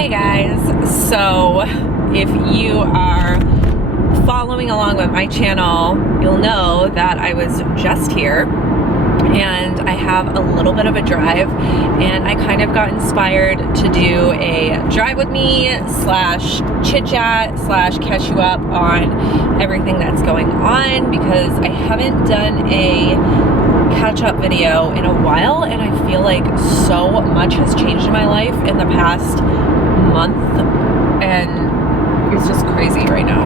Hey guys, so if you are following along with my channel, you'll know that I was just here and I have a little bit of a drive, and I kind of got inspired to do a drive with me slash chit chat slash catch you up on everything that's going on, because I haven't done a catch up video in a while and I feel like so much has changed in my life in the past month and it's just crazy right now.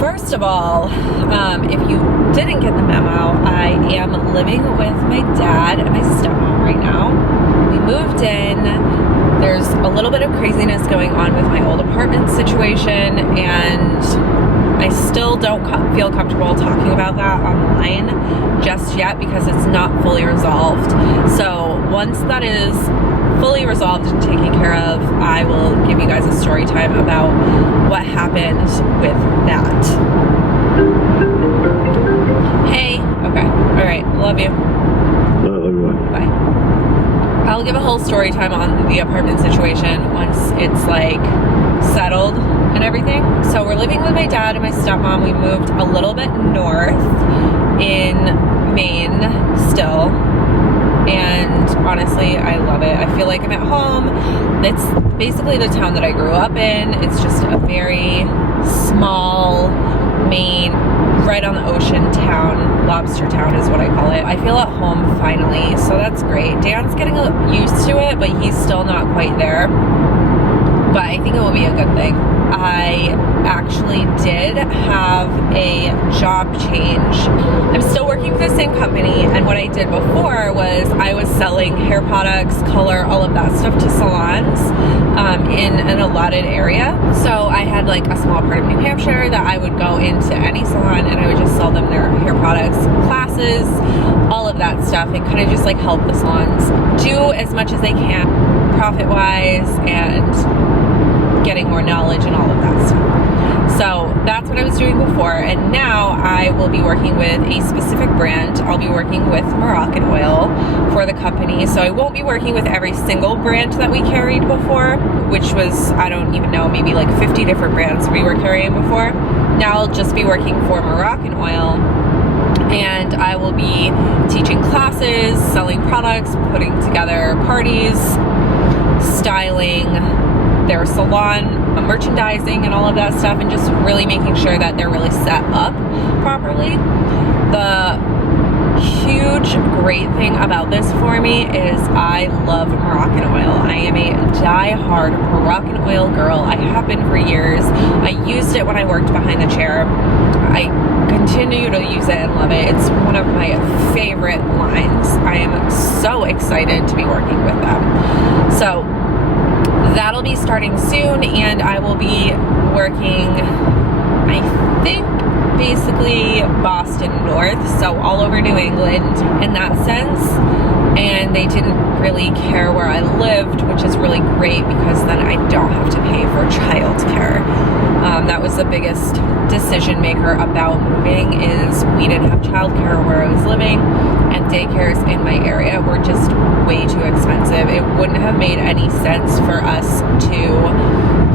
First of all, if you didn't get the memo, I am living with my dad and my stepmom right now. We moved in. There's a little bit of craziness going on with my old apartment situation, and I still don't feel comfortable talking about that online just yet because it's not fully resolved. So once that is fully resolved and taken care of, I will give you guys a story time about what happened with that. Hey, okay, all right, love you. Love you. Bye. I'll give a whole story time on the apartment situation once it's like settled and everything. So we're living with my dad and my stepmom. We moved a little bit north in Maine still. And honestly, I love it. I feel like I'm at home. It's basically the town that I grew up in. It's just a very small Maine, right on the ocean town. Lobster town is what I call it. I feel at home finally, so that's great. Dan's getting used to it, but he's still not quite there. But I think it will be a good thing. I actually did have a job change. I'm still working for the same company, and what I did before was I was selling hair products, color, all of that stuff to salons in an allotted area. So I had like a small part of New Hampshire that I would go into any salon and I would just sell them their hair products, classes, all of that stuff, and kind of just like help the salons do as much as they can profit-wise and getting more knowledge and all of that stuff. So that's what I was doing before, and now I will be working with a specific brand. I'll be working with Moroccan oil for the company, so I won't be working with every single brand that we carried before, which was, I don't even know, maybe like 50 different brands we were carrying before. Now I'll just be working for Moroccan oil, and I will be teaching classes, selling products, putting together parties, styling their salon, merchandising and all of that stuff, and just really making sure that they're really set up properly. The huge great thing about this for me is I love Moroccan oil. I am a die-hard Moroccan oil girl. I have been for years. I used it when I worked behind the chair. I continue to use it and love it. It's one of my favorite lines. I am so excited to be working with them. So that'll be starting soon, and I will be working, I think, basically Boston North, so all over New England in that sense. And they didn't really care where I lived, which is really great because then I don't have to pay for childcare. That was the biggest decision maker about moving, is we didn't have childcare where I was living, and daycares in my area were just way too expensive. It wouldn't have made any sense for us to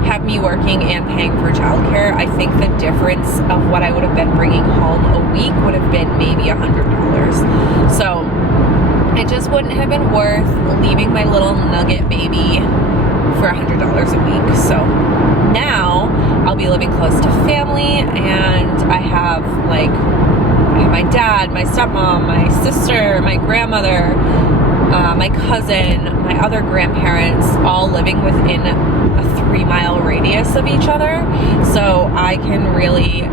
have me working and paying for childcare. I think the difference of what I would have been bringing home a week would have been maybe $100. So it just wouldn't have been worth leaving my little nugget baby for $100 a week. So now I'll be living close to family, and I have my dad, my stepmom, my sister, my grandmother, my cousin, my other grandparents, all living within a 3-mile radius of each other. So I can really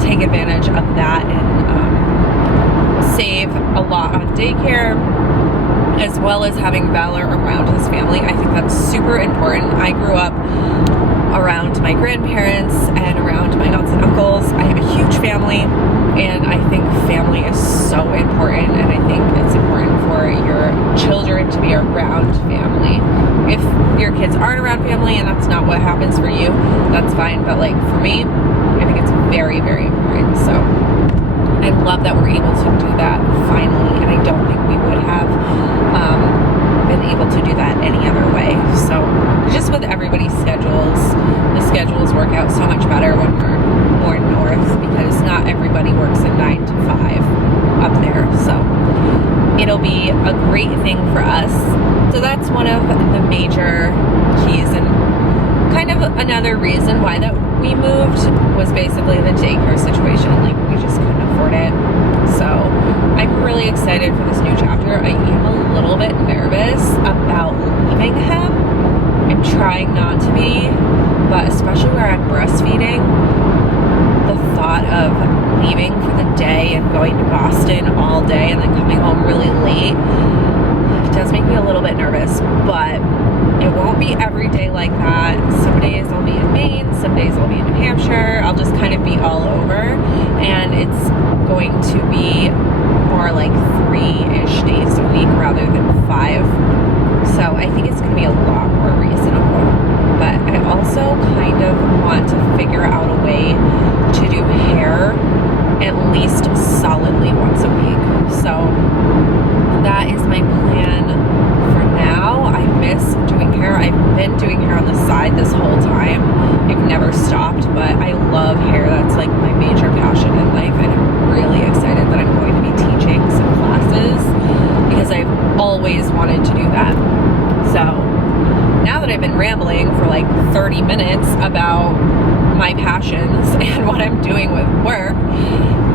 take advantage of that and save a lot on daycare, as well as having Valor around his family. I think that's super important. I grew up around my grandparents and around my aunts and uncles. I have a huge family, and I think family is so important, and I think it's important for your children to be around family. If your kids aren't around family and that's not what happens for you, that's fine, but like for me, I think it's very, very important. love that we're able to do that finally, and I don't think we would have been able to do that any other way. So just with everybody's schedules, the schedules work out so much better when we're more north, because not everybody works a 9 to 5 up there. So it'll be a great thing for us. So that's one of the major keys, and kind of another reason why that we moved was basically the daycare situation. Like, we just couldn't afford it. So I'm really excited for this new chapter. I am a little bit nervous about leaving him. I'm trying not to be, but especially where I'm breastfeeding, the thought of leaving for the day and going to Boston all day and then coming home really late does make me a little bit nervous. But it won't be every day like that. Some days I'll be in Maine, some days I'll be in New Hampshire. I'll just kind of be all over, and it's going to be more like 3-ish days a week rather than 5. So I think it's going to be a lot more reasonable. But I also kind of want to figure out a way to do hair at least solidly once a week. So that is my plan for now. I miss doing hair. I've been doing hair on the side this whole time. I've never stopped, but I love hair. That's like my major passion in life, and I'm really excited that I'm going to be teaching some classes because I've always wanted to do that. So now that I've been rambling for like 30 minutes about my passions and what I'm doing with work,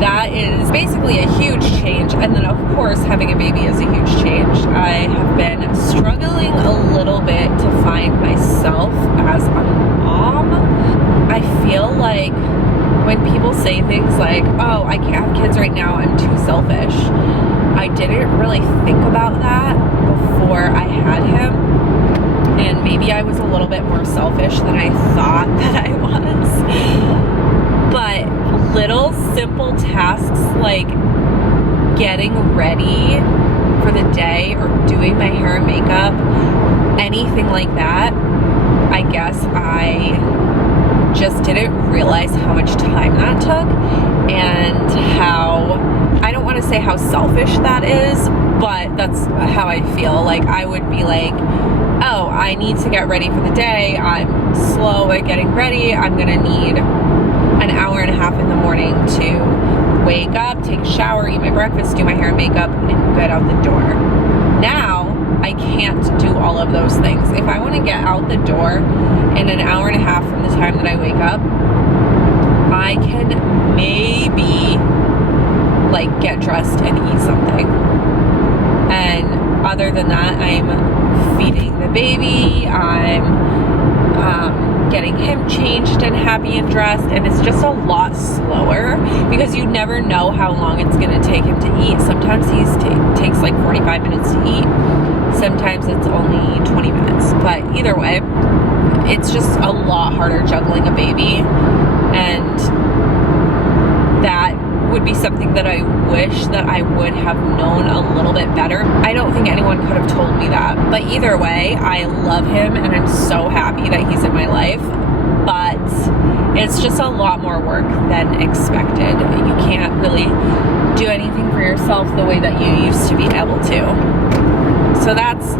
that is basically a huge change. And then of course having a baby is a huge change. I have been struggling a little bit to find myself as a mom. I feel like when people say things like, oh, I can't have kids right now, I'm too selfish, I didn't really think about that before I had him. And maybe I was a little bit more selfish than I thought that I was. But little simple tasks like getting ready for the day or doing my hair and makeup, anything like that, I guess I just didn't realize how much time that took, and how, I don't want to say how selfish that is, but that's how I feel. Like, I would be like, oh, I need to get ready for the day. I'm slow at getting ready. I'm gonna need an hour and a half in the morning to wake up, take a shower, eat my breakfast, do my hair and makeup, and get out the door. Now, I can't do all of those things. If I want to get out the door in an hour and a half from the time that I wake up, I can maybe like get dressed and eat something. And other than that, I'm feeding the baby, I'm getting him changed and happy and dressed, and it's just a lot slower because you never know how long it's going to take him to eat. Sometimes he takes like 45 minutes to eat, sometimes it's only 20 minutes, but either way, it's just a lot harder juggling a baby, and that would be something that I wish that I would have known a little bit better. I don't think anyone could have told me that. But either way, I love him and I'm so happy that he's in my life. But it's just a lot more work than expected. You can't really do anything for yourself the way that you used to be able to. So that's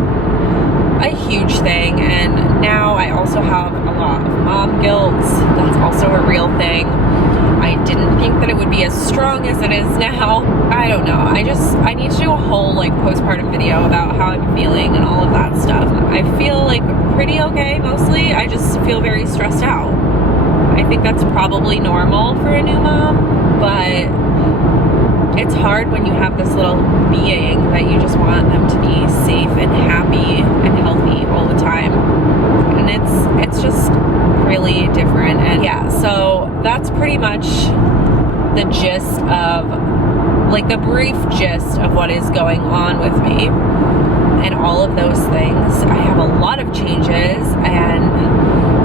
a huge thing. And now I also have a lot of mom guilt. That's also a real thing. I didn't think that it would be as strong as it is now. I don't know. I need to do a whole like postpartum video about how I'm feeling and all of that stuff. I feel like pretty okay mostly. I just feel very stressed out. I think that's probably normal for a new mom, but it's hard when you have this little being that you just want them to be safe and happy and healthy all the time. And it's just really different. And yeah, so that's pretty much the gist of, like the brief gist of what is going on with me and all of those things. I have a lot of changes and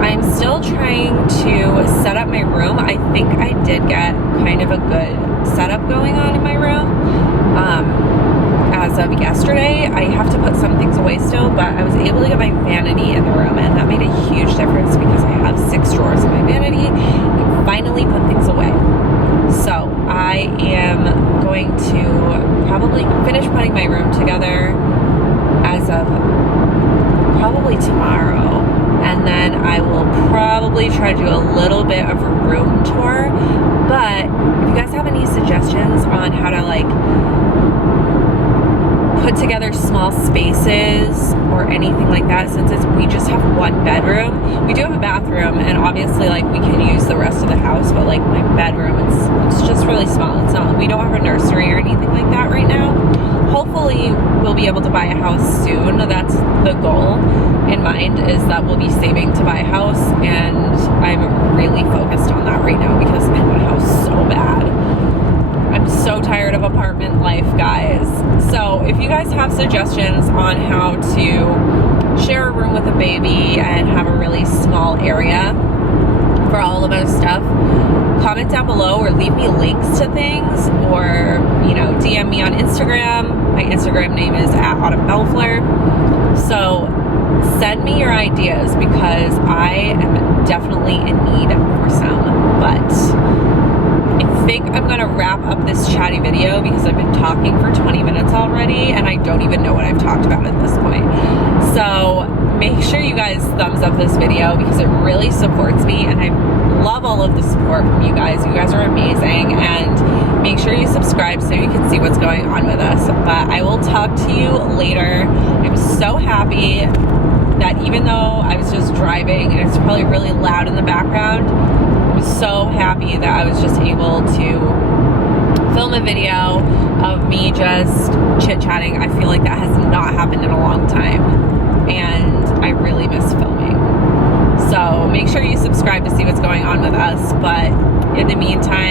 I'm still trying to set up my room. I think I did get kind of a good setup going on in my room. As of yesterday, I have to put some things away still, but I was able to get my vanity in the room, and that made a huge difference because I have 6 drawers in my vanity and finally put things away. So I am of probably tomorrow. And then I will probably try to do a little bit of a room tour. But if you guys have any suggestions on how to like put together small spaces or anything like that, since we just have one bedroom. We do have a bathroom, and obviously like we can use the rest of the house, but like my bedroom, it's just really small. It's not, we don't have a nursery or anything like that right now. Hopefully we'll be able to buy a house soon. That's the goal in mind, is that we'll be saving to buy a house, and I'm really focused on that right now because I want a house so bad. I'm so tired of apartment life, guys. So if you guys have suggestions on how to share a room with a baby and have a really small area for all of us stuff, comment down below or leave me links to things, or, you know, DM me on Instagram. My Instagram name is @AutumnBellefleur. So send me your ideas because I am definitely in need for some. But I think I'm gonna wrap up this chatty video because I've been talking for 20 minutes already and I don't even know what I've talked about at this point. So make sure you guys thumbs up this video because it really supports me, and I love all of the support from you guys. You guys are amazing, and make sure you subscribe so you can see what's going on with us. But I will talk to you later. I'm so happy that even though I was just driving and it's probably really loud in the background, I'm so happy that I was just able to film a video of me just chit-chatting. I feel like that has not happened in a long time, and I really miss filming. So make sure you subscribe to see what's going on with us. But in the meantime,